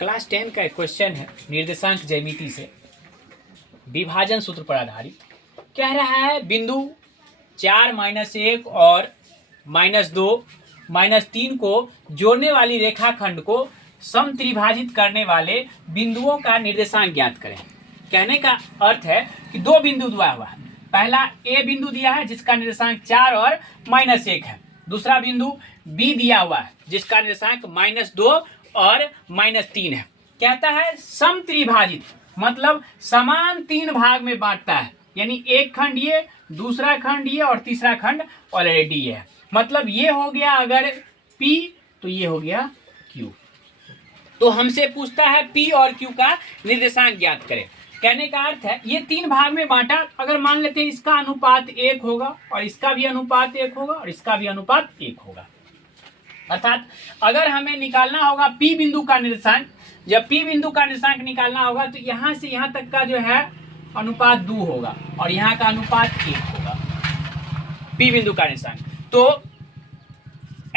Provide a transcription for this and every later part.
Class 10 का एक question है निर्देशांक ज्यामिति से विभाजन सूत्र पर आधारित। कह रहा है बिंदु 4 -1 और -2 -3 को जोड़ने वाली रेखाखंड को समत्रिभाजित करने वाले बिंदुओं का निर्देशांक ज्ञात करें। कहने का अर्थ है कि दो बिंदु दिया हुआ है। पहला ए बिंदु दिया है जिसका निर्देशांक 4 और -1 है। दूसरा बिंदु बी दिया हुआ है जिसका निर्देशांक -2 और -3 है। कहता है समत्रिभाजित मतलब समान 3 भाग में बांटता है, यानी एक खंड ये, दूसरा खंड ये और तीसरा खंड ऑलरेडी ये है। मतलब ये हो गया अगर P तो ये हो गया Q। तो हमसे पूछता है P और Q का निर्देशांक ज्ञात करें। कहने का अर्थ है ये 3 भाग में बांटा। अगर मान लेते हैं इसका अनुपात 1 होगा और इसका भी अनुपात 1 होगा और इसका भी अनुपात 1 होगा। अर्थात अगर हमें निकालना होगा P बिंदु का निर्देशांक, जब P बिंदु का निर्देशांक निकालना होगा तो यहाँ से यहाँ तक का जो है अनुपात 2 होगा और यहाँ का अनुपात 1 होगा। P बिंदु का निर्देशांक तो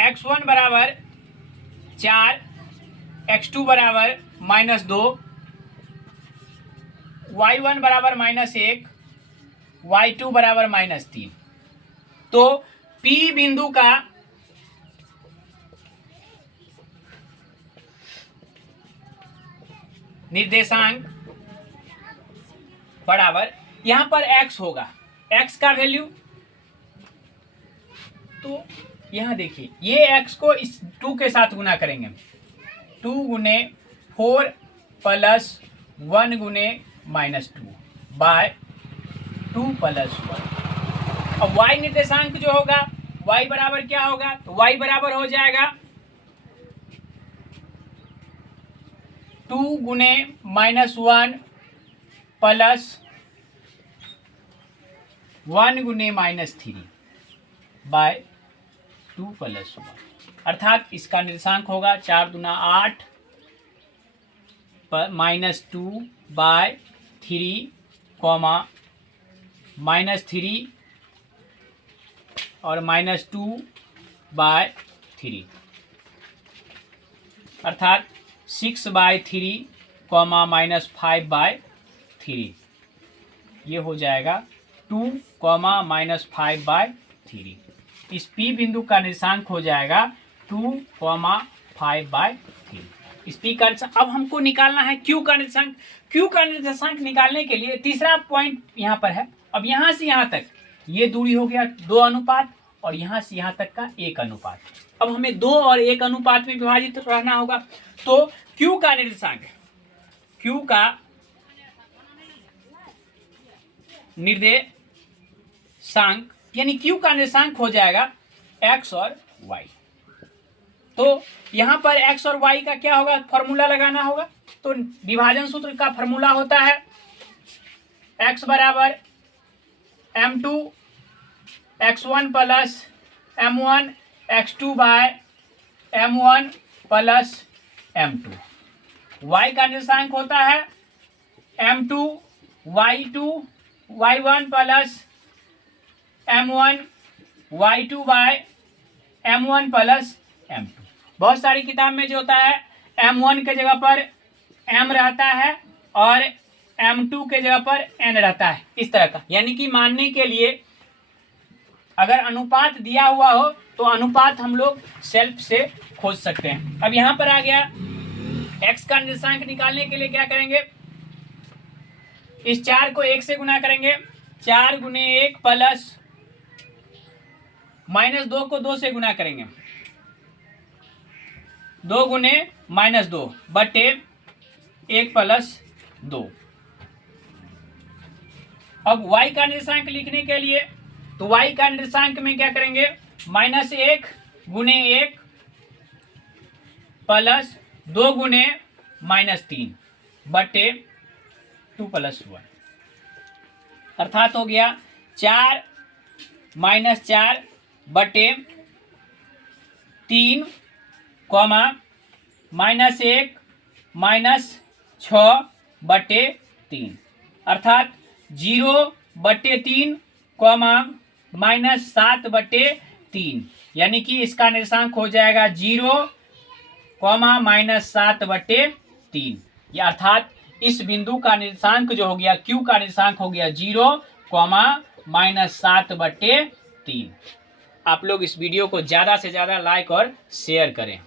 x1 बराबर 4, x2 बराबर -2, y1 बराबर -1, y2 बराबर -3। तो P बिंदु का निर्देशांक बराबर यहां पर x होगा, x का वैल्यू तो यहां देखिए ये x को इस 2 के साथ गुना करेंगे। 2 गुने 4 प्लस 1 गुने -2 बाय 2 प्लस 1। अब y निर्देशांक जो होगा y बराबर क्या होगा, तो y बराबर हो जाएगा 2 गुने -1 प्लस 1 गुने -3 बाय 2 प्लस 1। अर्थात इसका निर्देशांक होगा 4 दूना 8 -2 बाय 3 कॉमा -3 और -2 बाय 3 अर्थात 6/3 कॉमा -5/3 ये हो जाएगा 2 कॉमा -5/3। इस P बिंदु का निर्देशांक हो जाएगा 2 कॉमा 5/3। इस P का अब हमको निकालना है Q का निर्देशांक। Q का निर्देशांक निकालने के लिए तीसरा पॉइंट यहाँ पर है। अब यहाँ से यहाँ तक ये दूरी हो गया 2 अनुपात और यहाँ से यहाँ तक का 1 अनुपात। अब हमें 2 और 1 अनुपात में विभाजित रहना होगा। तो Q का निर्देशांक, Q का निर्देशांक यानी Q का निर्देशांक हो जाएगा x और y। तो यहाँ पर x और y का क्या होगा, फॉर्मूला लगाना होगा। तो विभाजन सूत्र का फॉर्मूला होता है x बराबर m2 x1 plus m1 x2 bye m1 plus m2। y का निर्देशांक होता है m2 y2 y1 plus m1 y2 bye m1 plus m2। बहुत सारी किताब में जो होता है m1 के जगह पर m रहता है और m2 के जगह पर n रहता है, इस तरह का। यानी कि मानने के लिए अगर अनुपात दिया हुआ हो तो अनुपात हम लोग सेल्फ से खोज सकते हैं। अब यहाँ पर आ गया x का निर्देशांक निकालने के लिए क्या करेंगे, इस 4 को 1 से गुना करेंगे। 4 गुने 1 प्लस -2 को 2 से गुना करेंगे। 2 गुने -2 बटे 1 प्लस 2। अब y का निर्देशांक लिखने के लिए तो y का निर्देशांक में क्या करेंगे, -1 गुने 1 प्लस 2 गुने -3 बटे 2 प्लस 1। अर्थात हो गया 4 -4 बटे 3 कॉमा -1 -6 बटे 3 अर्थात 0/3 कॉमा -7/3 यानी कि इसका निर्देशांक हो जाएगा 0 कॉमा -7/3। 3। या अर्थात इस बिंदु का निर्देशांक जो हो गया Q का निर्देशांक हो गया 0, -7/3। आप लोग इस वीडियो को ज़्यादा से ज़्यादा लाइक और शेयर करें।